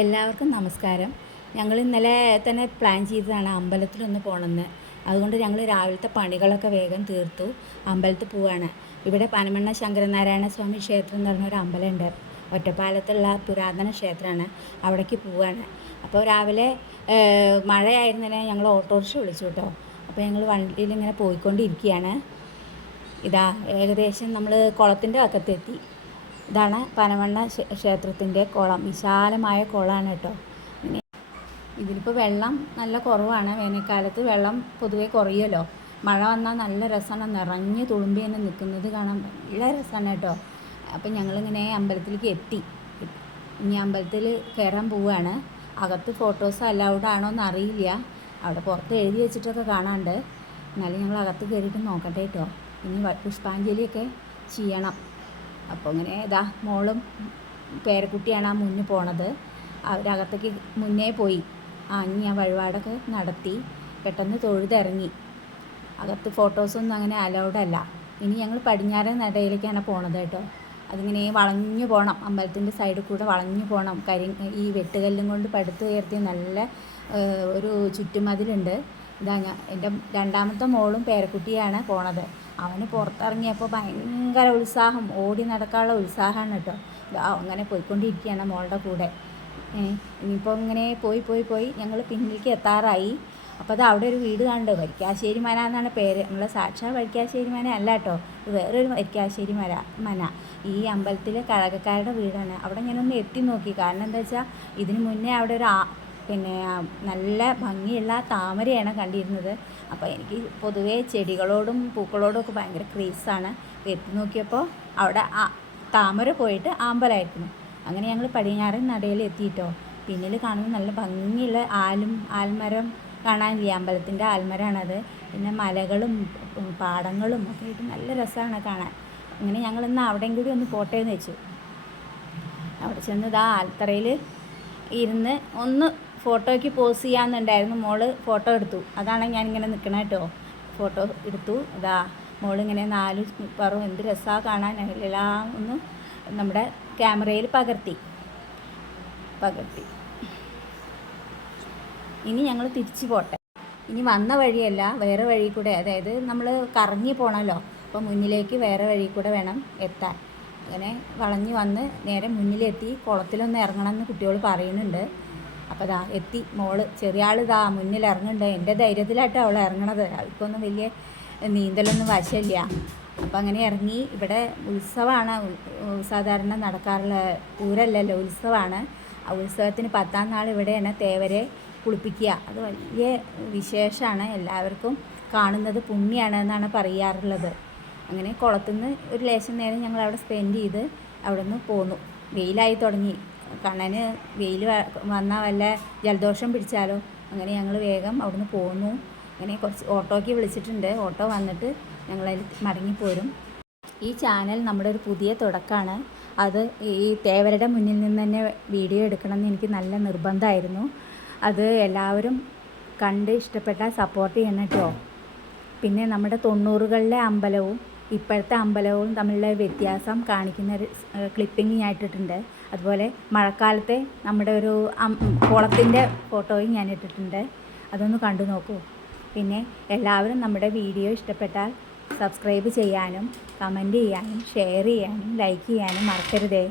എല്ലാവർക്കും നമസ്കാരം. ഞങ്ങൾ ഇന്നലെ തന്നെ പ്ലാൻ ചെയ്തതാണ് അമ്പലത്തിലൊന്ന് പോകണമെന്ന്. അതുകൊണ്ട് ഞങ്ങൾ രാവിലത്തെ പണികളൊക്കെ വേഗം തീർത്തു അമ്പലത്തിൽ പോവുകയാണ്. ഇവിടെ പനമണ്ണ ശങ്കരനാരായണ സ്വാമി ക്ഷേത്രം എന്ന് പറഞ്ഞൊരു അമ്പലമുണ്ട്. ഒറ്റപ്പാലത്തുള്ള പുരാതന ക്ഷേത്രമാണ്. അവിടേക്ക് പോവുകയാണ്. അപ്പോൾ രാവിലെ മഴയായിരുന്നതിനെ ഞങ്ങൾ ഓട്ടോറിക്ഷ വിളിച്ചു കേട്ടോ. അപ്പോൾ ഞങ്ങൾ വണ്ടിയിൽ ഇങ്ങനെ പോയിക്കൊണ്ടിരിക്കുകയാണ്. ഇതാ ഏകദേശം നമ്മൾ കുളത്തിൻ്റെ പക്കത്തെത്തി. ഇതാണ് പനമണ്ണ ക്ഷേത്രത്തിൻ്റെ കുളം. വിശാലമായ കുളമാണ് കേട്ടോ. ഇതിലിപ്പോൾ വെള്ളം നല്ല കുറവാണ്. വേനൽക്കാലത്ത് വെള്ളം പൊതുവേ കുറയുമല്ലോ. മഴ വന്നാൽ നല്ല രസമാണ്. നിറഞ്ഞ് തുളുമ്പി തന്നെ നിൽക്കുന്നത് കാണാൻ നല്ല രസമാണ് കേട്ടോ. അപ്പം ഞങ്ങളിങ്ങനെ അമ്പലത്തിലേക്ക് എത്തി. ഇനി അമ്പലത്തിൽ കയറാൻ പോവുകയാണ്. അകത്ത് ഫോട്ടോസ് അലൗഡ് ആണോ എന്ന് അറിയില്ല. അവിടെ പുറത്ത് എഴുതി വെച്ചിട്ടൊക്കെ കാണാണ്ട്. എന്നാലും ഞങ്ങൾ അകത്ത് കയറിയിട്ട് നോക്കട്ടെ കേട്ടോ. ഇനി പുഷ്പാഞ്ജലിയൊക്കെ ചെയ്യണം. അപ്പോൾ ഇങ്ങനെ ഇതാ മോളും പേരക്കുട്ടിയാണ് ആ മുന്നിൽ പോണത്. അവരകത്തേക്ക് മുന്നേ പോയി. ഇനി ഞാൻ വഴിപാടൊക്കെ നടത്തി പെട്ടെന്ന് തൊഴുതിറങ്ങി. അകത്ത് ഫോട്ടോസൊന്നും അങ്ങനെ അലൗഡല്ല. ഇനി ഞങ്ങൾ പടിഞ്ഞാറൻ നടയിലേക്കാണ് പോണത് കേട്ടോ. അതിങ്ങനെ വളഞ്ഞു പോകണം. അമ്പലത്തിൻ്റെ സൈഡിൽ കൂടെ വളഞ്ഞു പോകണം. ഈ വെട്ടുകല്ലും കൊണ്ട് പടുത്ത് ഉയർത്തിയ നല്ല ഒരു ചുറ്റുമതിലുണ്ട്. ഇതാ എൻ്റെ രണ്ടാമത്തെ മോളും പേരക്കുട്ടിയാണ് പോണത്. അവന് പുറത്തിറങ്ങിയപ്പോൾ ഭയങ്കര ഉത്സാഹം, ഓടി നടക്കാനുള്ള ഉത്സാഹമാണ് കേട്ടോ. അങ്ങനെ പോയിക്കൊണ്ടിരിക്കുകയാണ് മോളുടെ കൂടെ. ഇനിയിപ്പോൾ ഇങ്ങനെ പോയി ഞങ്ങൾ പിന്നിലേക്ക് എത്താറായി. അപ്പോൾ അത് അവിടെ ഒരു വീട് കണ്ടു. വരിക്കാശ്ശേരി മന എന്നാണ് പേര്. നമ്മളെ സാക്ഷാൽ വരിക്കാശ്ശേരി മന അല്ല കേട്ടോ. വേറൊരു വരിക്കാശ്ശേരി മന. ഈ അമ്പലത്തിലെ കഴകക്കാരുടെ വീടാണ്. അവിടെ ഞാനൊന്ന് എത്തി നോക്കി. കാരണം എന്താ വെച്ചാൽ ഇതിന് മുന്നേ അവിടെ ഒരു നല്ല ഭംഗിയുള്ള താമരയാണ് കണ്ടിരുന്നത്. അപ്പോൾ എനിക്ക് പൊതുവേ ചെടികളോടും പൂക്കളോടും ഒക്കെ ഭയങ്കര ക്രേസാണ്. എത്തി നോക്കിയപ്പോൾ അവിടെ താമര പോയിട്ട് അമ്പലമായിരുന്നു. അങ്ങനെ ഞങ്ങൾ പടിഞ്ഞാറൻ നടയിൽ എത്തിയിട്ടോ. പിന്നിൽ കാണുമ്പോൾ നല്ല ഭംഗിയുള്ള ആൽമരം കാണാനില്ല. അമ്പലത്തിൻ്റെ ആൽമരമാണത്. പിന്നെ മലകളും പാടങ്ങളും ഒക്കെ ആയിട്ട് നല്ല രസമാണ് കാണാൻ. അങ്ങനെ ഞങ്ങളിന്ന് അവിടെയും കൂടി ഒന്ന് പോട്ടേന്ന് വെച്ചു. അവിടെ ചെന്ന് ആൽത്തറയിൽ ഇരുന്ന് ഒന്ന് ഫോട്ടോയ്ക്ക് പോസ് ചെയ്യാമെന്നുണ്ടായിരുന്നു. മോള് ഫോട്ടോ എടുത്തു. അതാണ് ഞാനിങ്ങനെ നിൽക്കണ കേട്ടോ. ഫോട്ടോ എടുത്തു. മോളിങ്ങനെ 4 പറവും എന്ത് രസമാണ് കാണാൻ. എല്ലാം ഒന്ന് നമ്മുടെ ക്യാമറയിൽ പകർത്തി. ഇനി ഞങ്ങൾ തിരിച്ചു പോട്ടെ. ഇനി വന്ന വഴിയല്ല, വേറെ വഴി കൂടെ, അതായത് നമ്മൾ കറങ്ങി പോകണമല്ലോ. അപ്പോൾ മുന്നിലേക്ക് വേറെ വഴി കൂടെ വേണം എത്താൻ. അങ്ങനെ വളഞ്ഞ് വന്ന് നേരെ മുന്നിലെത്തി. കുളത്തിലൊന്ന് ഇറങ്ങണം എന്ന് കുട്ടികൾ പറയുന്നുണ്ട്. അപ്പോൾ എത്തി. മോള് ചെറിയ ആൾ മുന്നിൽ ഇറങ്ങുന്നുണ്ട്. എൻ്റെ ധൈര്യത്തിലായിട്ട് അവൾ ഇറങ്ങണത്. അവൾക്കൊന്നും വലിയ നീന്തലൊന്നും വശമില്ല. അപ്പം അങ്ങനെ ഇറങ്ങി. ഇവിടെ ഉത്സവമാണ് സാധാരണ നടക്കാറുള്ള. പൂരമല്ലല്ലോ, ഉത്സവമാണ്. ആ ഉത്സവത്തിന് 10ാം നാൾ ഇവിടെയാണ് തേവരെ കുളിപ്പിക്കുക. അത് വലിയ വിശേഷമാണ്. എല്ലാവർക്കും കാണുന്നത് പുണ്യമാണ് എന്നാണ് പറയാറുള്ളത്. അങ്ങനെ കുളത്തുനിന്ന് ഒരു ലേശം നേരം ഞങ്ങൾ അവിടെ സ്പെൻഡ് ചെയ്ത് അവിടെ നിന്ന് പോന്നു. വെയിലായി തുടങ്ങി. കണ്ണന് വെയിൽ വന്നാൽ വല്ല ജലദോഷം പിടിച്ചാലോ. അങ്ങനെ ഞങ്ങൾ വേഗം അവിടെ നിന്ന് പോന്നു. അങ്ങനെ കുറച്ച് ഓട്ടോയ്ക്ക് വിളിച്ചിട്ടുണ്ട്. ഓട്ടോ വന്നിട്ട് ഞങ്ങളതിൽ മടങ്ങിപ്പോരും. ഈ ചാനൽ നമ്മുടെ ഒരു പുതിയ തുടക്കമാണ്. അത് ഈ തേവരുടെ മുന്നിൽ നിന്ന് തന്നെ വീഡിയോ എടുക്കണമെന്ന് എനിക്ക് നല്ല നിർബന്ധമായിരുന്നു. അത് എല്ലാവരും കണ്ട് ഇഷ്ടപ്പെട്ടാൽ സപ്പോർട്ട് ചെയ്യണം കേട്ടോ. പിന്നെ നമ്മുടെ 90കളിലെ അമ്പലവും ഇപ്പോഴത്തെ അമ്പലവും തമ്മിലുള്ള വ്യത്യാസം കാണിക്കുന്ന ഒരു ക്ലിപ്പിംഗ് ഞാൻ ഇട്ടിട്ടുണ്ട്. അതുപോലെ മഴക്കാലത്തെ നമ്മുടെ ഒരു കുളത്തിൻ്റെ ഫോട്ടോയും ഞാൻ ഇട്ടിട്ടുണ്ട്. അതൊന്ന് കണ്ടു നോക്കൂ. പിന്നെ എല്ലാവരും നമ്മുടെ വീഡിയോ ഇഷ്ടപ്പെട്ടാൽ സബ്സ്ക്രൈബ് ചെയ്യാനും കമൻറ്റ് ചെയ്യാനും ഷെയർ ചെയ്യാനും ലൈക്ക് ചെയ്യാനും മറക്കരുതേ.